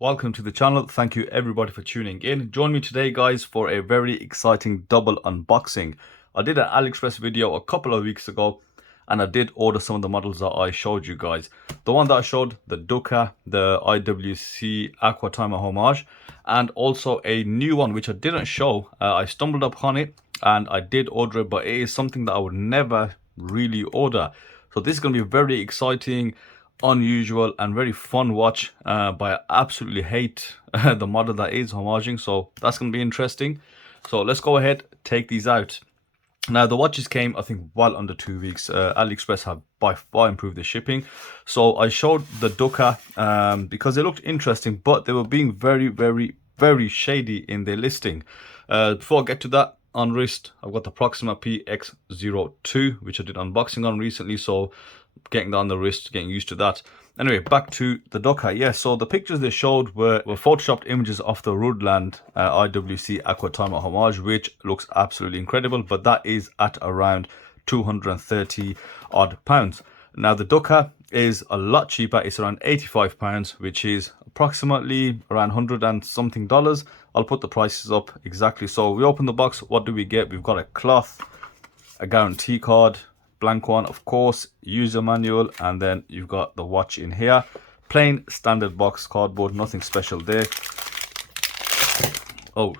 Welcome to the channel. Thank you everybody for tuning in. Join me today guys for a very exciting double unboxing. I did an Aliexpress video a couple of weeks ago and I did order some of the models that I showed you guys. The one that I showed, the Duka, the IWC Aqua Timer Homage, and also a new one which I didn't show. I stumbled upon it and I did order it, but it is something that I would never really order. So this is going to be very exciting, unusual and very fun watch, but I absolutely hate the model that is homaging, so that's going to be interesting. So let's go ahead, take these out. Now the watches came, I think, well under 2 weeks. Aliexpress have by far improved the shipping. So I showed the Duka because they looked interesting, but they were being very shady in their listing. Before I get to that, on wrist I've got the Proxima PX02, which I did unboxing on recently, so getting that on the wrist, getting used to that. Anyway, back to the Duka. Yeah, so the pictures they showed were photoshopped images of the Rudland IWC Aqua Timer Homage, which looks absolutely incredible, but that is at around 230 odd pounds. Now the Duka is a lot cheaper. It's around 85 pounds, which is approximately around 100 and something dollars. I'll put the prices up exactly. So we open the box. What do we get? We've got a cloth, a guarantee card, blank one of course, user manual, and then you've got the watch in here. Plain standard box, cardboard, nothing special there. Oh,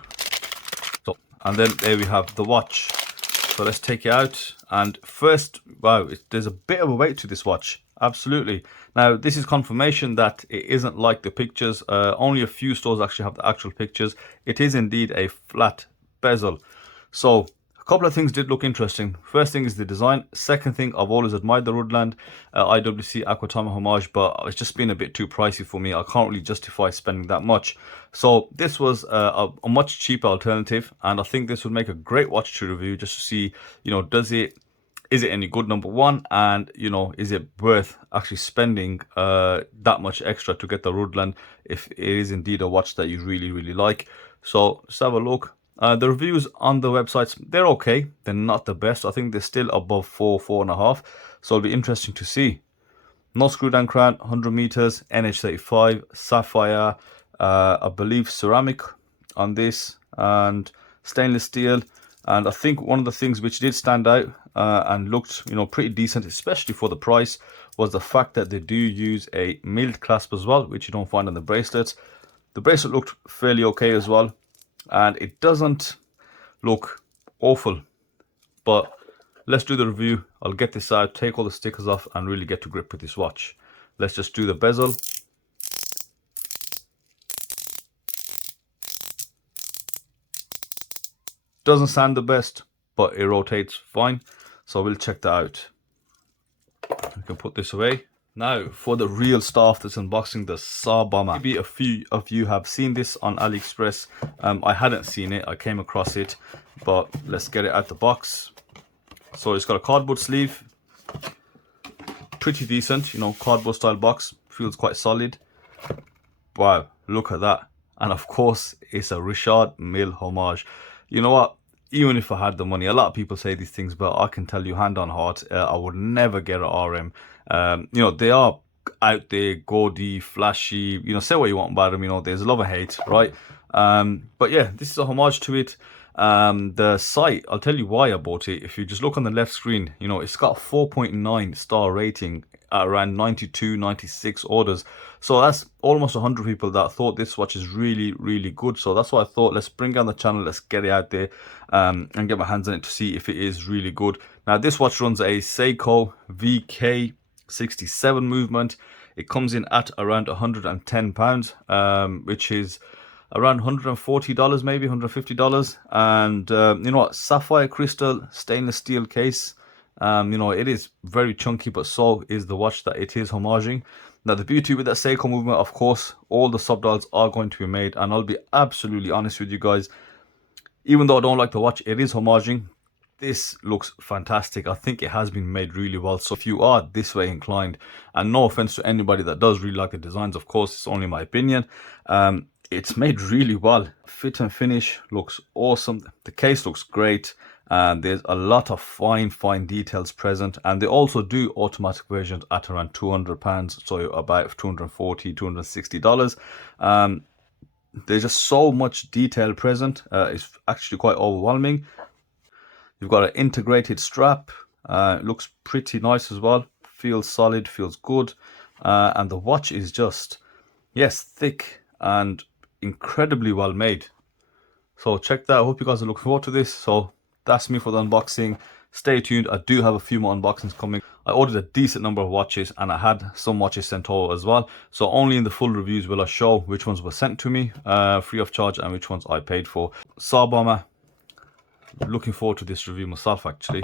so and then there we have the watch. So let's take it out, and first, wow, there's a bit of a weight to this watch, absolutely. Now this is confirmation that it isn't like the pictures. Only a few stores actually have the actual pictures. It is indeed a flat bezel. So couple of things did look interesting. First thing is the design. Second thing, I've always admired the Rudland IWC Aqua Timer Homage, but it's just been a bit too pricey for me. I can't really justify spending that much. So this was a much cheaper alternative, and I think this would make a great watch to review, just to see, you know, is it any good, number one, and you know, is it worth actually spending that much extra to get the Rudland if it is indeed a watch that you really like. So let's have a look. The reviews on the websites, they're okay. They're not the best. I think they're still above 4.5. So it'll be interesting to see. No screw down crown, 100 meters, NH35, sapphire, I believe ceramic on this, and stainless steel. And I think one of the things which did stand out and looked, you know, pretty decent, especially for the price, was the fact that they do use a milled clasp as well, which you don't find on the bracelets. The bracelet looked fairly okay as well, and it doesn't look awful, but let's do the review. I'll get this out, take all the stickers off, and really get to grip with this watch. Let's just do the bezel. Doesn't sound the best, but it rotates fine, so we'll check that out. I can put this away. Now for the real stuff, that's unboxing the Tsar Bomba. Maybe a few of you have seen this on Aliexpress. I hadn't seen it, I came across it, but let's get it out the box. So it's got a cardboard sleeve, pretty decent, you know, cardboard style box, feels quite solid. Wow, look at that. And of course it's a Richard Mille homage. You know what, even if I had the money, a lot of people say these things, but I can tell you hand on heart, I would never get an RM. You know, they are out there, gaudy, flashy, you know, say what you want about them, you know, there's love and hate, right? But yeah, this is a homage to it. The site, I'll tell you why I bought it. If you just look on the left screen, you know, it's got 4.9 star rating at around 92, 96 orders. So that's almost 100 people that thought this watch is really good. So that's why I thought, let's bring it on the channel, let's get it out there and get my hands on it to see if it is really good. Now this watch runs a Seiko VK67 movement. It comes in at around £110, which is around $140, maybe $150. And you know what, sapphire crystal stainless steel case. You know, it is very chunky, but so is the watch that it is homaging. Now the beauty with that Seiko movement, of course, all the subdials are going to be made, and I'll be absolutely honest with you guys, even though I don't like the watch, it is homaging. This looks fantastic. I think it has been made really well. So if you are this way inclined, and no offense to anybody that does really like the designs, of course, it's only my opinion, it's made really well. Fit and finish looks awesome. The case looks great. and there's a lot of fine details present. And they also do automatic versions at around £200, so about $240, $260. There's just so much detail present. It's actually quite overwhelming. You've got an integrated strap. It looks pretty nice as well. Feels solid, feels good. And the watch is just, yes, thick and incredibly well made. So check that. I hope you guys are looking forward to this. So that's me for the unboxing. Stay tuned. I do have a few more unboxings coming. I ordered a decent number of watches, and I had some watches sent over as well. So only in the full reviews will I show which ones were sent to me free of charge and which ones I paid for. Tsar Bomba. Looking forward to this review myself, actually.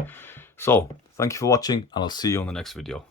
So thank you for watching, and I'll see you on the next video.